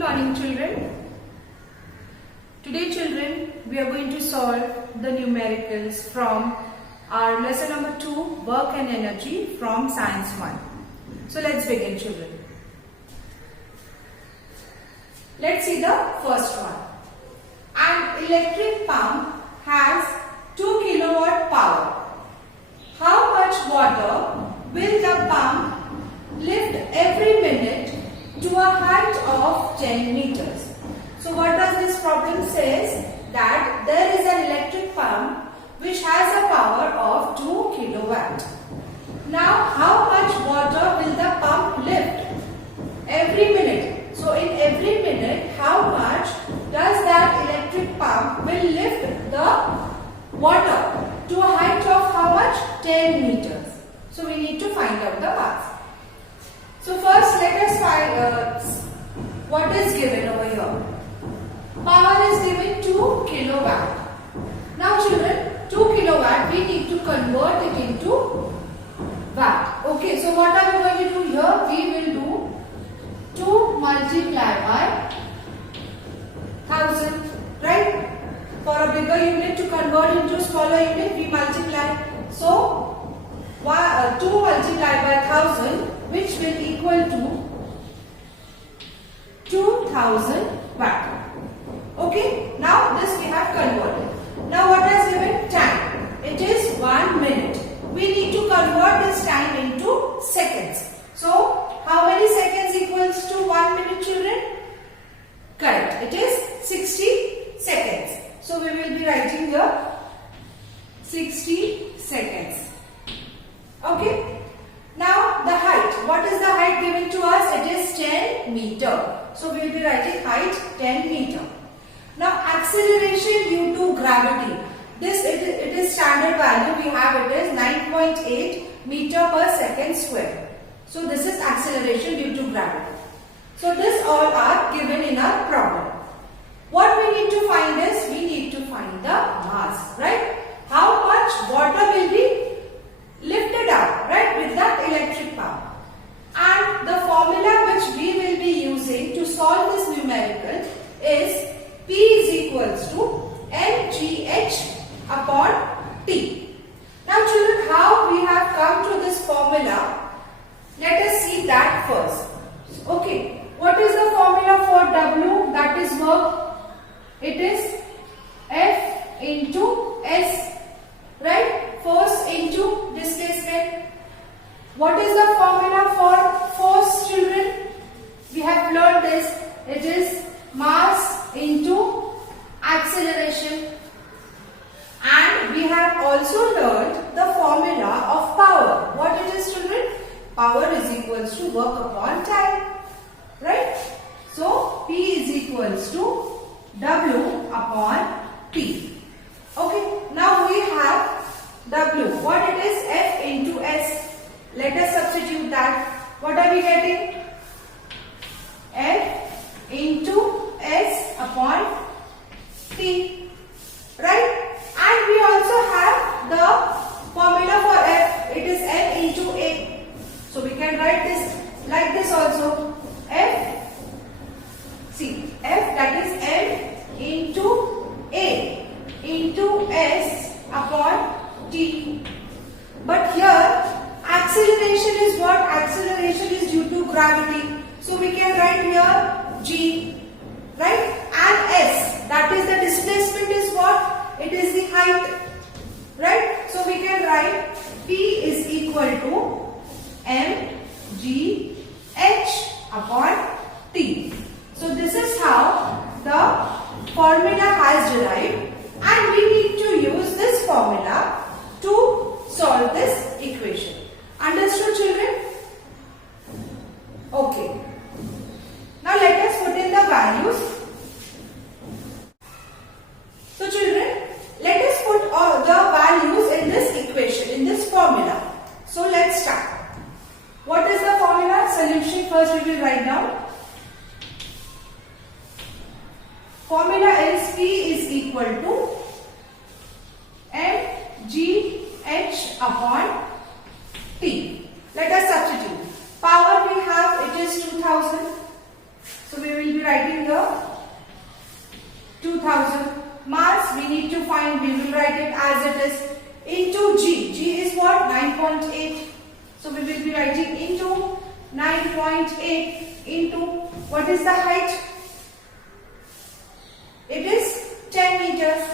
Good morning, children. Today, children, we are going to solve the numericals from our lesson number 2, Work and Energy, from Science 1. So, let's begin, children. Let's see the first one. An electric pump has 2 kilowatt power. How much water will the pump lift every minute to a height of 10 meters? So what does this problem says? That there is an electric pump which has a power of 2 kilowatt. Now how much water will the pump lift every minute? So in every minute, how much does that electric pump will lift the water to a height of how much? 10 meters. So we need to find out the mass. So first let us find what is given over here. Power is given 2 kilowatt. Now children, 2 kilowatt we need to convert it into watt. Okay, so what are we going to do here? We will do 2 multiplied by 1000, right? For a bigger unit to convert into a smaller unit, we multiply. So 2 multiplied by 1000, which will equal to 2000 watt. Okay, now this we have converted. Now what is given? Time. It is 1 minute. We need to convert this time into seconds. So how many seconds equals to 1 minute, children? Correct. It is 60 seconds. So we will be writing here 60 seconds. Okay. Now the height. What is the height given to us? It is 10 meter. So we will be writing height 10 meter. Now acceleration due to gravity. This it is standard value. We have it is 9.8 meter per second square. So this is acceleration due to gravity. So this all are given in our problem. What we need to find is we need to find the mass, right? How much water will be lifted up, right, with that electric pump. And the formula which we will be using to solve this numerical is P is equals to mgh upon T. Now children, how we have come to this formula? Let us see that first. Okay, what is the formula for W, that is work? It is F into S, right? Force into displacement. What is the formula for force, children? We have learned this. It is mass into acceleration. And we have also learned the formula of power. What it is, children? Power is equals to work upon time. Right? So, P is equals to W upon T. Okay. Now we have W. What it is? F into S. Let us substitute that. What are we getting? F into S upon T. Right? And we also have the formula for F. It is F into A. So we can write this like this also. F. See. F, that is M into A into S upon T. But here acceleration is what? Acceleration is due to gravity. So we can write here G, right? And S, that is the displacement is what? It is the height, right? So we can write P is equal to mgh upon T. So this is how the formula has derived, and we need to use this formula to solve this equation. Understood, children? Okay. Now let us put in the values. So children, let us put all the values in this equation, in this formula. So let's start. What is the formula? Solution first we will write down. Formula is P is equal to mgh upon T. Let us substitute. Power we have, it is 2000. So we will be writing find, we will write it as it is into G. G is what? 9.8. So we will be writing into 9.8 into what is the height? It is 10 meters.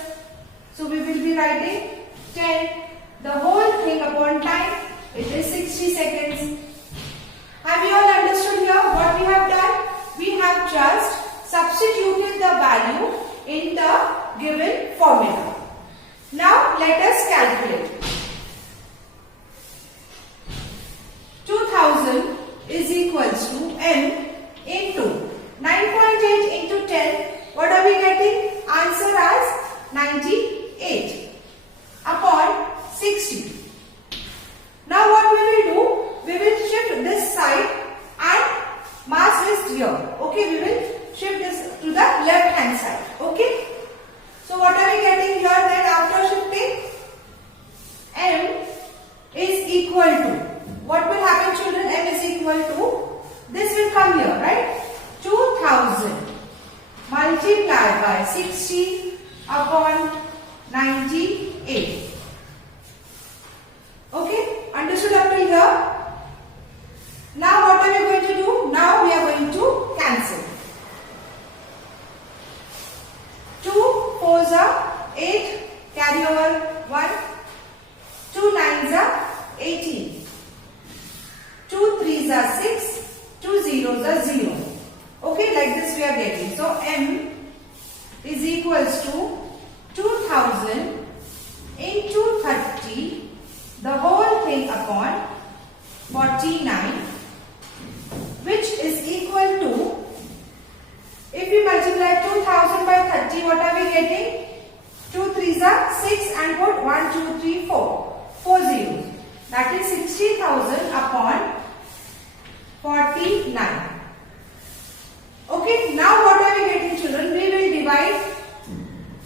So we will be writing 10. The whole thing upon time, it is 60 seconds. Have you all understood here what we have done? We have just substituted the value in the given formula. Now let us calculate. 2000 is equals to m into 9.8 into 10. What are we getting? Answer as 98 upon 60. Now what we will do? We will shift this side and mass is here. Okay, we will shift this to the left hand side. Okay. So what are we getting here then after shifting? M is equal to, what will happen children? M is equal to, this will come here, right? 2000 multiplied by 60 upon 98. Okay, understood up till here? Now what are we going to do? Now we are going to cancel. 2 4s are 8, carry over 1, 2 9s are 18, 2 3s are 6, 2 0s are 0. Okay, like this we are getting. So M is equals to 2000 into 30, the whole thing upon 49, which is equal to, if we multiply 2000 by 30, what are we getting? 2 3s are 6 and put 1 2 3 4, 4 zeros. That is 60,000 upon 49. Okay, now what are we getting children? We will divide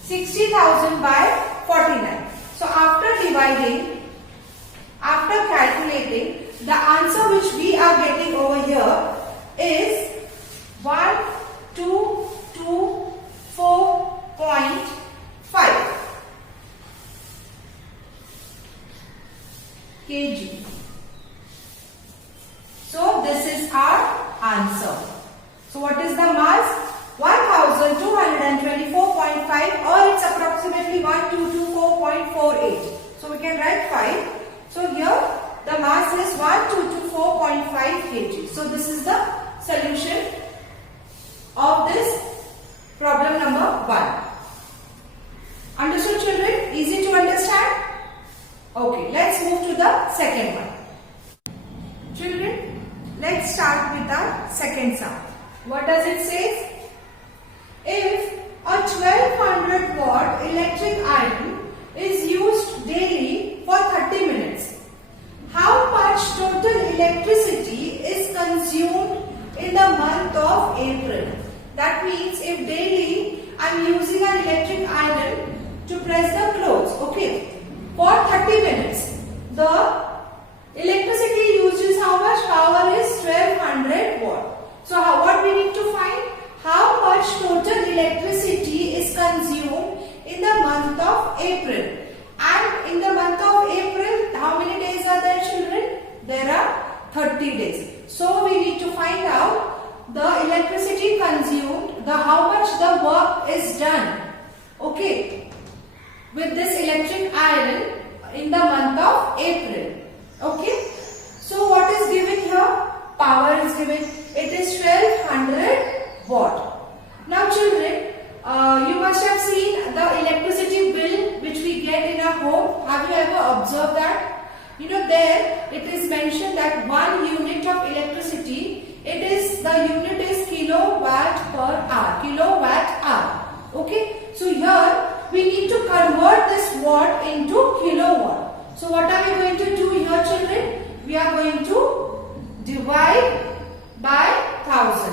60,000 by 49. So after dividing, after calculating, the answer which we are getting over here is 1224.5 kg. So this is our answer. So what is the mass? 1224.5, or it's approximately 1224.48. So we can write 5. So here the mass is 1224.5 kg. So this is the solution of this problem number 1. Understood children? Easy to understand? Okay, let's move to the second one. Children, let's start with the second sum. What does it say? If a 1200 watt electric iron is used daily for 30 minutes, how much total electricity is consumed in the month of April? That means if daily I am using an electric iron to press the clothes, okay, for 30 minutes, the electricity used is how much? Power is 1200 watt. So what we need to find? How much total electricity is consumed in the month of April? And in the month of April, how many days are there children? There are 30 days. So we need to find out the electricity consumed, how much the work is done, okay, with this electric iron in the month of April. Okay. So what is given here? Power is given. It is 1200 watt. Now children, you must have seen the electricity bill which we get in our home. Have you ever observed that? You know, there it is mentioned that 1 unit of electricity, the unit is kilowatt per hour. Kilowatt hour. Okay. So here we need to convert this watt into kilowatt. So what are we going to do here children? We are going to divide by 1000.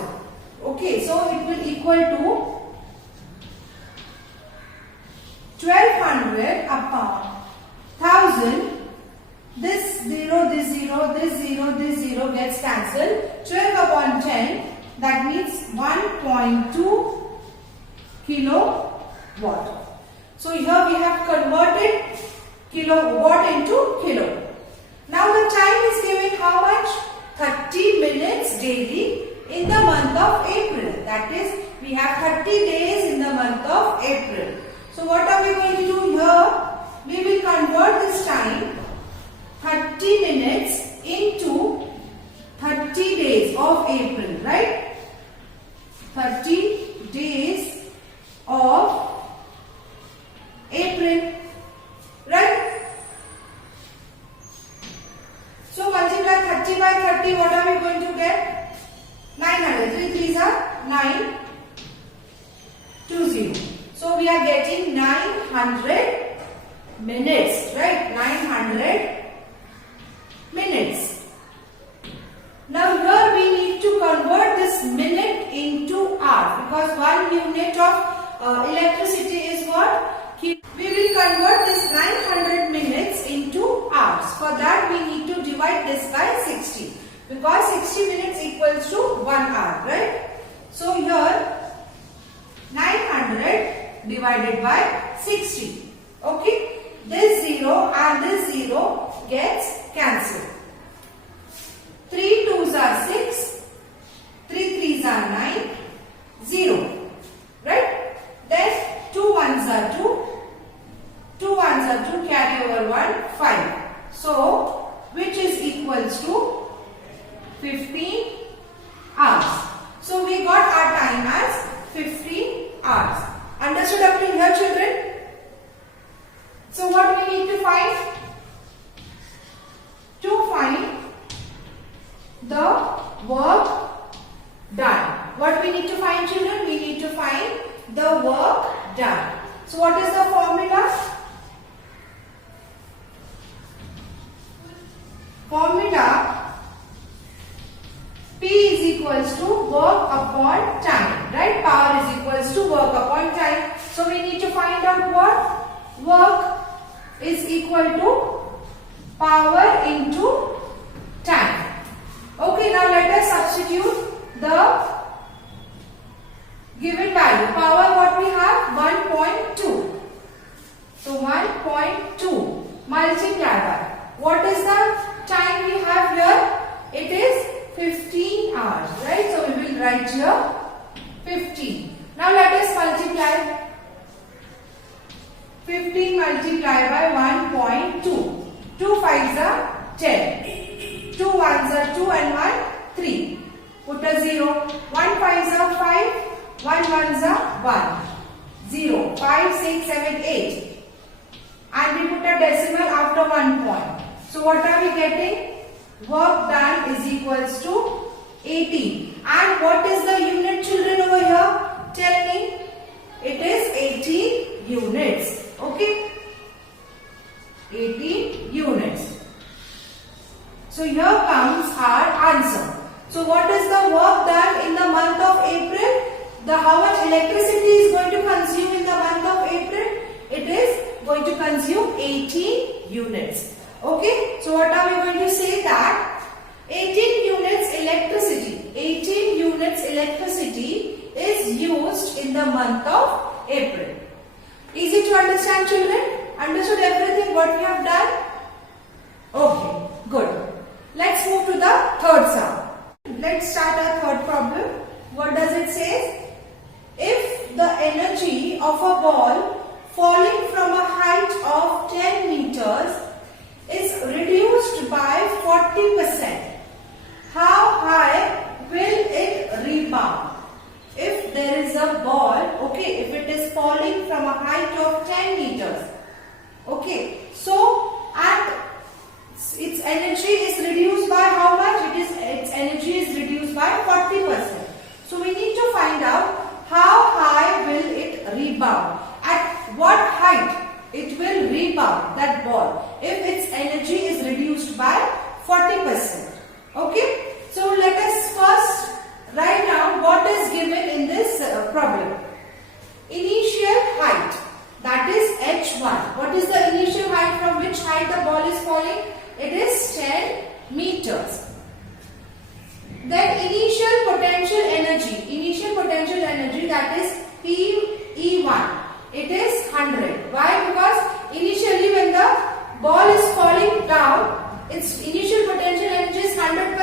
Okay, so it will equal to 1200 upon 1000. This 0, this 0, this 0, this 0 gets cancelled. 12 upon 10, that means 1.2 kilowatt. So here we have converted kilowatt into kilo. Now the time is given how much? 30 minutes daily in the month of April. That is, we have 30 days in the month of April. So what are we going to do here? We will convert this time 30 minutes into 30 days of April, right? 30 days of April, right? So multiply 30 by 30, what are we going to get? 900. 3 3s are 920. So we are getting 900 minutes, right? 900 minutes. Now here we need to convert this minute into hour, because 1 unit of electricity is what? We will convert this 900 minutes into hours. For that we need to divide this by 60, because 60 minutes equals to 1 hour, right? So here 900 divided by 60. Okay, this 0 and this 0 gets cancelled. 3 2s are 6, 3 3s are 9, 0, right? Then 2 1s are 2, 2 1s are 2, carry over 1, 5. So, which is equals to 15 hours. So, we got our time as 15 hours. Understood up to here, children? So, what we need to find? To find the work done. What we need to find, children? We need to find the work done. So what is the formula? Formula P is equals to work upon time, right? Power is equals to work upon time. So we need to find out what? Work is equal to power into time. Okay, now let us substitute the given value. Power, what we have? 1.2. So 1.2 multiply by. What is the time we have here? It is 15 hours, right? So we will write here 15. Now let us multiply. 15 multiply by 1.2. 2 5s are 10. 2 1s are 2 and 1 3. Put a 0. 1 5s are 5. 1 1s are 1. 0. 5 6 7 8. And we put a decimal after 1 point. So what are we getting? Work done is equals to 18. And what is the unit, children, over here? Tell me. It is 18 units. Okay? 18 units. So here comes our answer. So what is the work done in the month of April? How much electricity is going to consume in the month of April? It is going to consume 18 units. Okay, so what are we going to say? That 18 units electricity is used in the month of April. Easy to understand, children? Understood everything what we have done? Okay, good. Let's move to the third sum. Let's start our third problem. What does it say? If the energy of a ball falling from a height of 10 meters is reduced by 40%, how high will it rebound? If there is a ball, okay, if it is falling from a height of 10 meters, okay, so at its energy is reduced by how much? Its energy is reduced by 40%. So we need to find out how high will it rebound? At what height it will rebound, that ball, if its energy is reduced by 40%. Okay, so let us first write down what is given in this problem. Initial height, that is h1. What is the initial height? From which height the ball is falling? It is 10 meters. Then initial potential energy that is PE1. It is 100. Why? Because initially when the ball is falling down, its initial potential energy is 100%,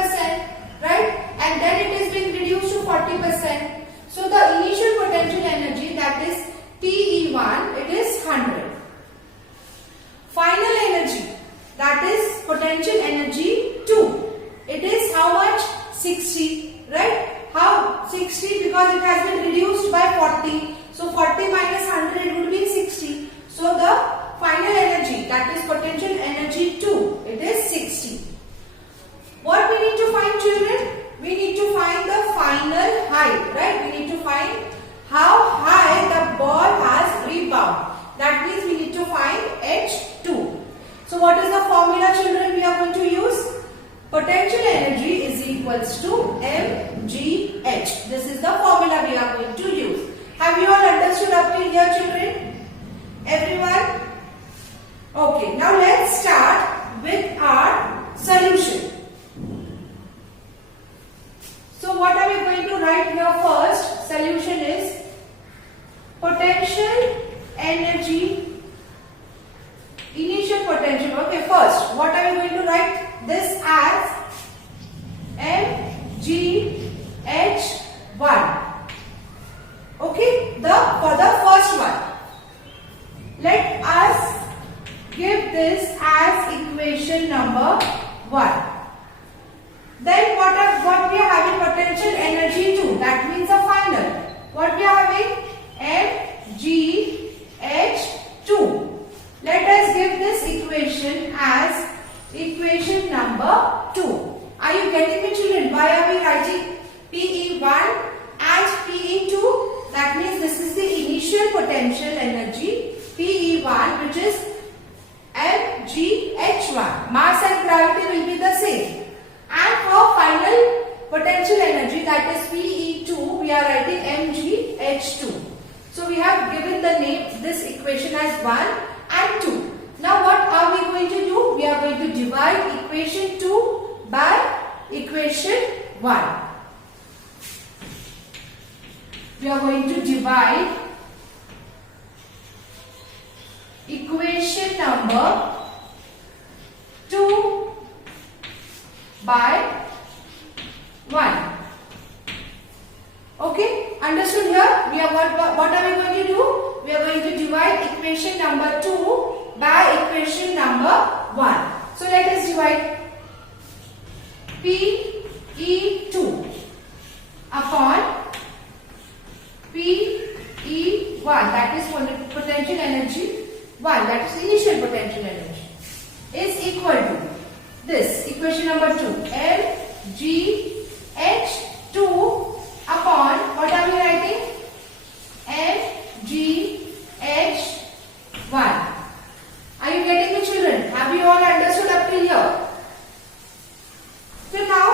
right? And then it is being reduced to 40%. So the initial potential energy, that is PE1, it is 100. Final energy, that is potential energy 2. It is how much? 60, right? How? 60 because it has been reduced by 40. So 40 minus 100 it would be 60. So the final energy, that is potential energy 2, it is 60. What we need to find, children? We need to find the final height, right? We need to find how high the ball has rebound. That means we need to find H2. So what is the formula, children, we are going to use? Potential energy is equals to mgh. This is the formula we are going to use. Have you all understood up till here, children? Everyone? Okay, now let's start with our solution. So what are we going to write here first? Solution is potential energy, initial potential. Okay, first, what are we going to write this as? mgh1. Okay, for the first one, let us give this as equation number 1. Then what we are having? Potential energy 2. That means the final. What we are having? mgh2. Let us give this equation as equation number 2. Are you getting me, children? Why are we writing PE1 and PE2? That means this is the initial potential energy PE1, which is mgh1. Mass and gravity will be the same. And for final potential energy, that is PE2, we are writing mgh2. So we have given the name this equation as 1 and 2. Now what are we going to do? We are going to divide equation 2 by equation 1. We are going to divide equation number 2 by 1. Okay, understood here? We are what are we going to do? We are going to divide equation number 2 by equation number 1. So let us divide PE2 upon PE1, that is potential energy 1, that is initial potential energy, is equal to this equation number 2, mgh2 upon, what are we writing? mgh1. Are you getting me, children? Have you all understood up till here? So now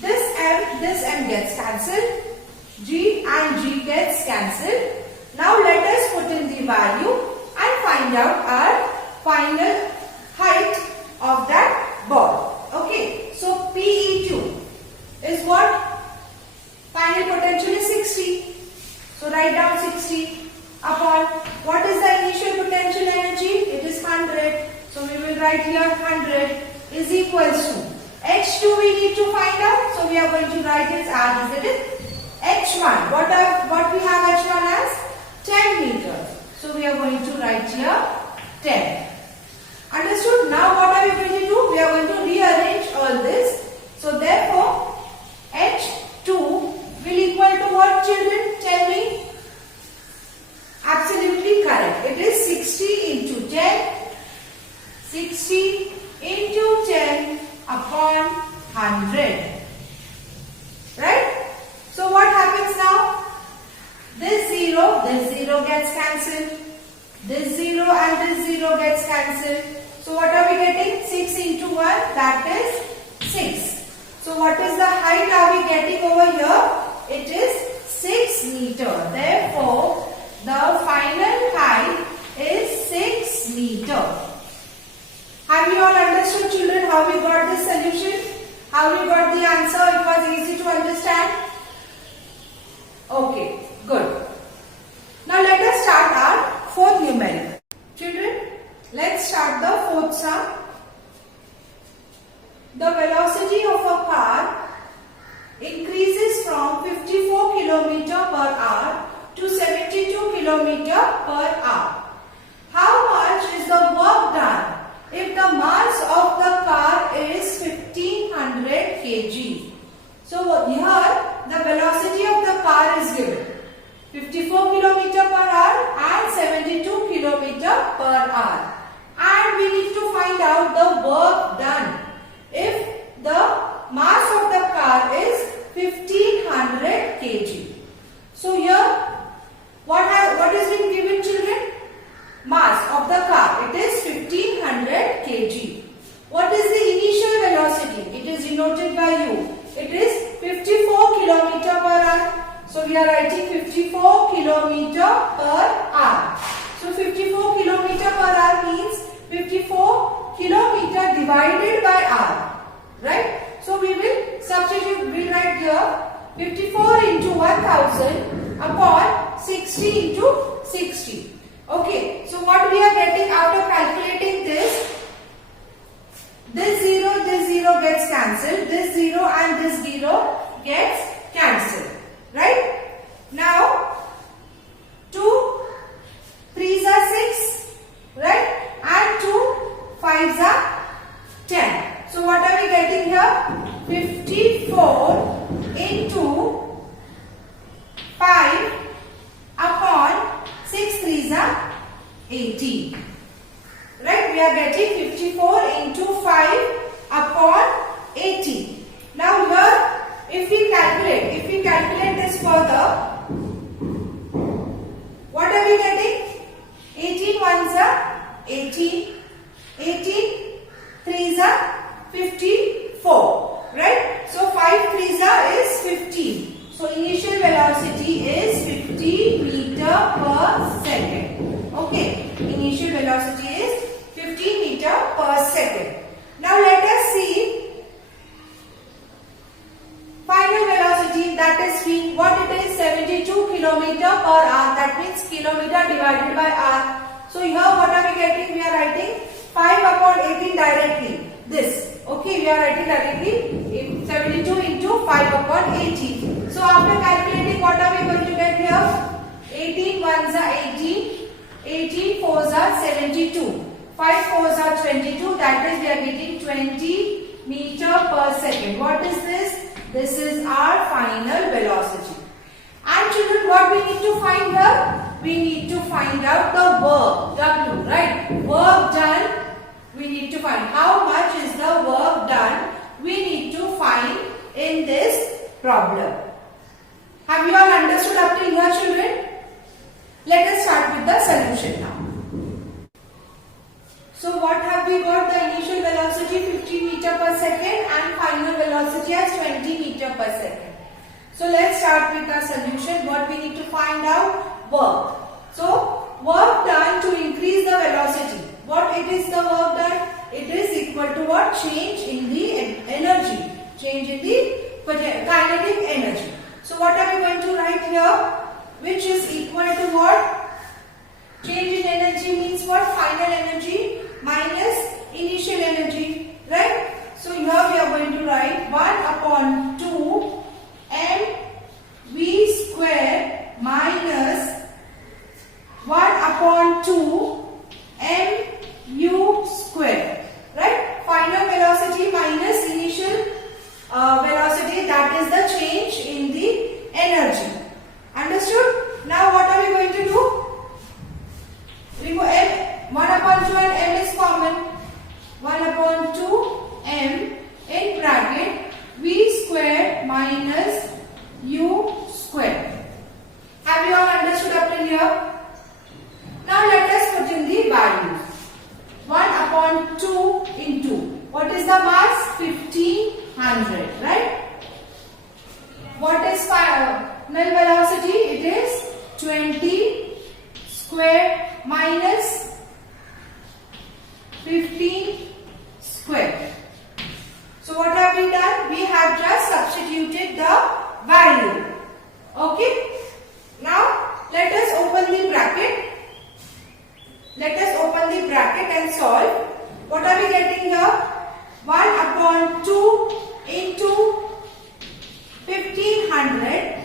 this m gets cancelled, g and g gets cancelled. Now let us put in the value and find out our final height of that ball. Okay, so PE2 is what? Final potential is 60. So write down 60 upon, what is the initial potential energy? It is 100. So we will write here 100 is equals to H2 we need to find out. So we are going to write it as it is H1. What we have H1 as? 10 meters. So we are going to write here 10. Understood? Now what are we going to do? We are going to rearrange all this. So therefore H2 will equal to what, children? Tell me. Absolutely correct. It is 60 into 10. 60 into 10 upon 100. Right? So what happens now? This 0 gets cancelled. This 0 and this 0 gets cancelled. So what are we getting? 6 into 1, that is 6. So what is the height are we getting over here? It is 6 meters. Therefore, the final height is 6 meters. Have you all understood, children, how we got this solution? How we got the answer? It was easy to understand? Okay, good. Now let us start our fourth kg. So here the velocity of the car is given 54 km per hour and 72 km per hour. And we need to find out the work done if the mass of the car is 1500 kg. So here what is being given, children? Mass of the car, it is 1500 kg. What is the initial velocity? It is denoted by U. It is 54 km per hour. So we are writing 54 km per hour. So 54 km per hour means 54 km divided by hour. Right? So we will substitute, we will write here 54 into 1000 upon 60 into 60. Okay, so what we are getting out of calculating this 0 gets cancelled, this 0 and this 0 gets cancelled. Right? Now, 2 3s are 6, right? And 2 5s are 10. So what are we getting here? 54 into 5 upon 6 3s are 18. Right? We are getting 54 into 5 upon 18. Now here, if we calculate this further, what are we getting? 18 ones are 18, 18 3s are 54, right? So 5 3s are is 15. So initial velocity is 50 meter per second. Okay, initial velocity is 50 meter per second. Now let us see final velocity, that is V. What it is? 72 km per hour. That means kilometer divided by hour. So here what are we getting? We are writing 5 upon 18 directly. This. Okay, we are writing directly 72 into 5 upon 18. So after calculating, what are we going to get here? 18 ones are 18, 18 fours are 72, 5 fours are 22. That is, we are getting 20 meter per second. What is this? This is our final velocity. And children, what we need to find here? We need to find out the work, W, right? Work done, we need to find. How much is the work done? We need to find in this problem. Have you all understood up till here, children? Let us start with the solution now. So what have we got? The initial velocity 50 meter per second and final velocity as 20 meter per second. So let's start with our solution. What we need to find out? Work. So work done to increase the velocity. What it is the work done? It is equal to what? Change in the energy. Change in the kinetic energy. So what are we going to write here? Which is equal to what? Change in energy means what? Final energy minus initial energy, right? So here we are going to write 1 upon 2 mv square minus 1 upon 2 mu square, right? Final velocity minus initial velocity, that is the change in the energy. Understood? Now what are we going to do? Remove m. 1 upon 2 and m is common. 1 upon 2 m in bracket v square minus u square. Have you all understood up till here? Now let us put in the values. 1 upon 2 into, what is the mass? 1500, right? What is final velocity? It is 20 square minus 15 square. So what have we done? We have just substituted the value. Okay. Now let us open the bracket. Let us open the bracket and solve. What are we getting here? 1 upon 2 into 1500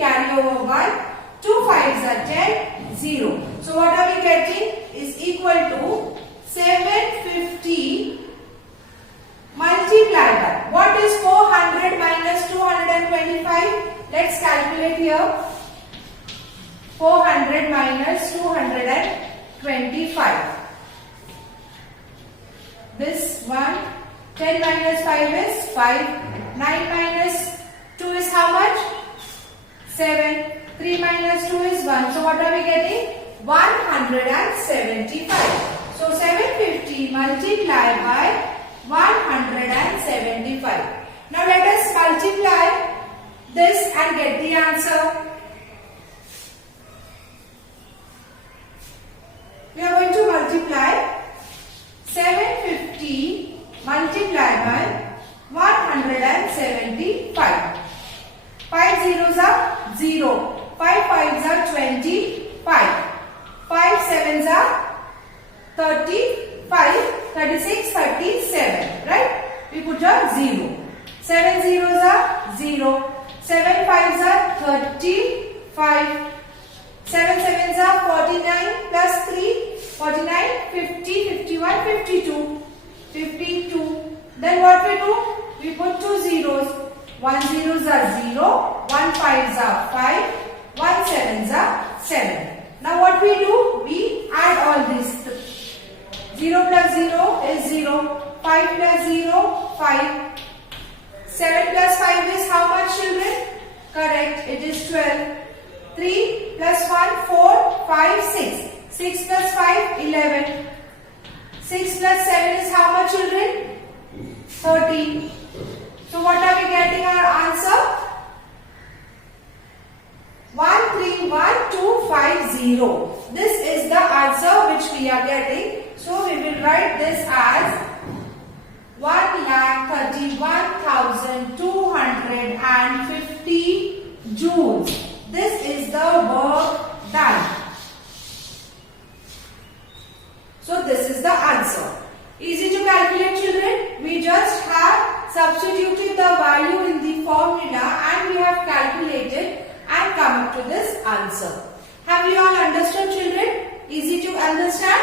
carry over 1. 2 5s are 10, 0. So what are we getting is equal to 750 multiplied by, what is 400 minus 225? Let's calculate here. 400 minus 225. This one, 10 minus 5 is 5. 9 minus 2 is how much? 7. 3 minus 2 is 1. So what are we getting? 175. So 750 multiplied by 175. Now let us multiply this and get the answer. We are going to multiply 750 multiplied by 175. 5 zeros are 0. 5 5s are 25. 5 7s are 35. 36, 37. Right? We put a 0. 7 zeros are 0. 7 5s are 35. 7 7s are 49 plus 3. 49, 50, 51, 52. 52. Then what we do? We put 2 zeros. 1 zeros are 0. 1 5s are 5. 1 7s are 7. Now what we do? We add all these. 0 plus 0 is 0. 5 plus 0, 5. 7 plus 5 is how much, children? Correct, it is 12. 3 plus 1, 4, 5, 6. 6 plus 5, 11. 6 plus 7 is how much, children? 13. So what are we getting our answer? 131250. This is the answer which we are getting. So we will write this as 1,31,250 joules. This is the work done. So this is the answer. Easy to calculate, children. We just have substituted the value in the formula and we have calculated and come up to this answer. Have you all understood, children? Easy to understand?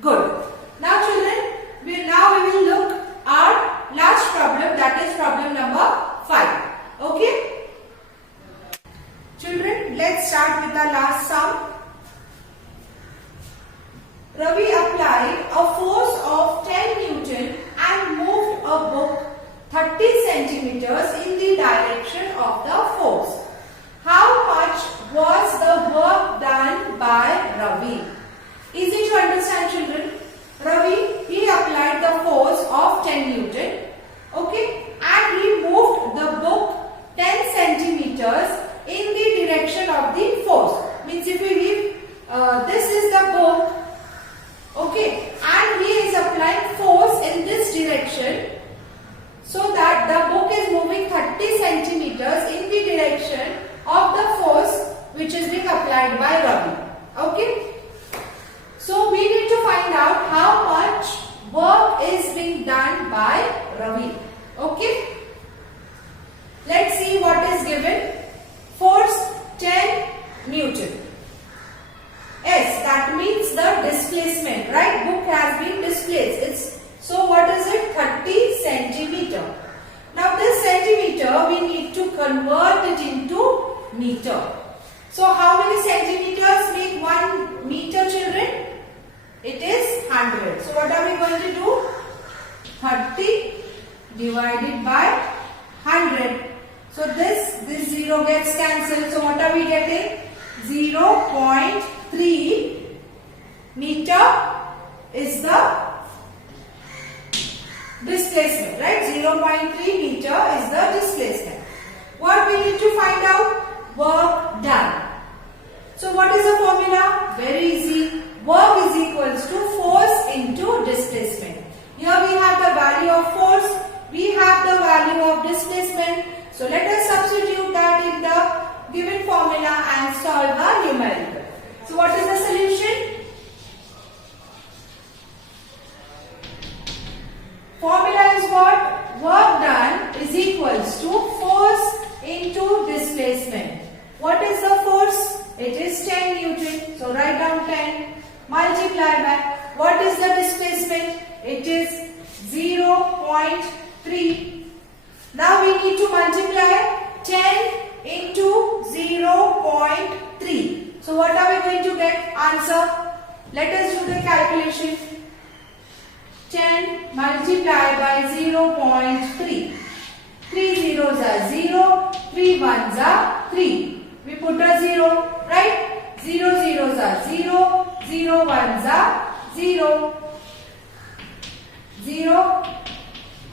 Good. Now children, we will look our last problem, that is problem number 5. Okay? Children, let's start with the last sum. Ravi applied a force of 10 Newton and moved a book 30 centimeters in the direction of the force. How much was the work done by Ravi? Easy to understand, children. Ravi, he applied the force of 10 Newton, okay, and he moved the book 10 centimeters in the direction of the force. Means if we leave, this is the book, okay, and he is applying force in this direction so that the book is moving 30 centimeters in the direction of the force which is being applied by Ravi. Okay. So we need to find out how much work is being done by Ravi. Okay. Let's see what is given. Force 10 Newton. S, that means the displacement, right? Book has been displaced. So what is it? 30 centimeter. Now this centimeter we need to convert it into meter. So how many centimeters make 1 meter, children? It is 100. So what are we going to do? 30 divided by 100. So this 0 gets cancelled. So what are we getting? 0.3 meter is the displacement, right? 0.3 meter is the displacement. What we need to find out? Work done. So what is the formula? Very easy. Work is equals to force into displacement. Here we have the value of force. We have the value of displacement. So let us substitute that in the given formula and solve the numerical. So what is the solution? Formula is what? Work done is equals to force into displacement. What is the force? It is 10 Newton. So write down 10. Multiply by. What is the displacement? It is 0.3. Now we need to multiply 10 into 0.3. So what are we going to get? Answer. Let us do the calculation. 10 multiplied by 0.3. 3 zeros are 0, 3 ones are 3. We put a 0, right? 0 zeros are 0, 0 ones are 0. 0,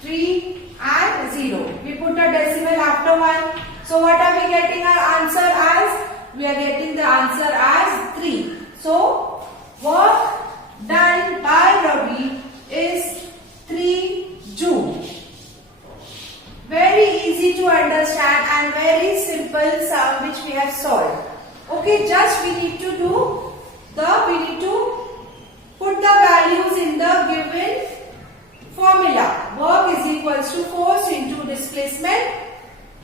3 and 0. We put a decimal after 1. So what are we getting our answer as? We are getting the answer as 3. So work done by Ravi is 3 joule. Very easy to understand and very simple sum which we have solved. Okay, just we need to put the values in the given formula. Work is equals to force into displacement.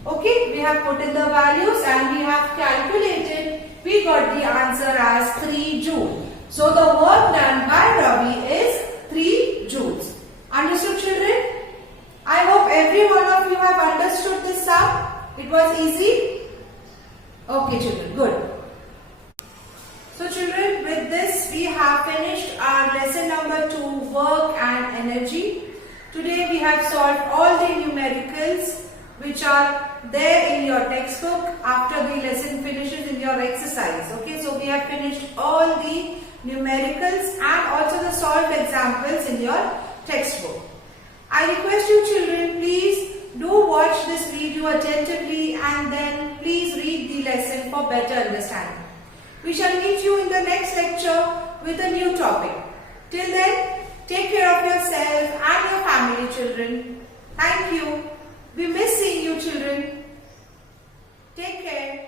Okay, we have put in the values and we have calculated. We got the answer as 3 joule. So the work done by Ravi is 3 joules. Understood, children? I hope every one of you have understood this sum. It was easy? Okay, children, good. So children, with this we have finished our lesson number 2, work and energy. Today we have solved all the numericals which are there in your textbook after the lesson finishes in your exercise. Okay, so we have finished all the numericals and also the solved examples in your textbook. I request you children, please do watch this video attentively and then please read the lesson for better understanding. We shall meet you in the next lecture with a new topic. Till then, take care of yourself and your family, children. Thank you. We miss seeing you, children. Take care.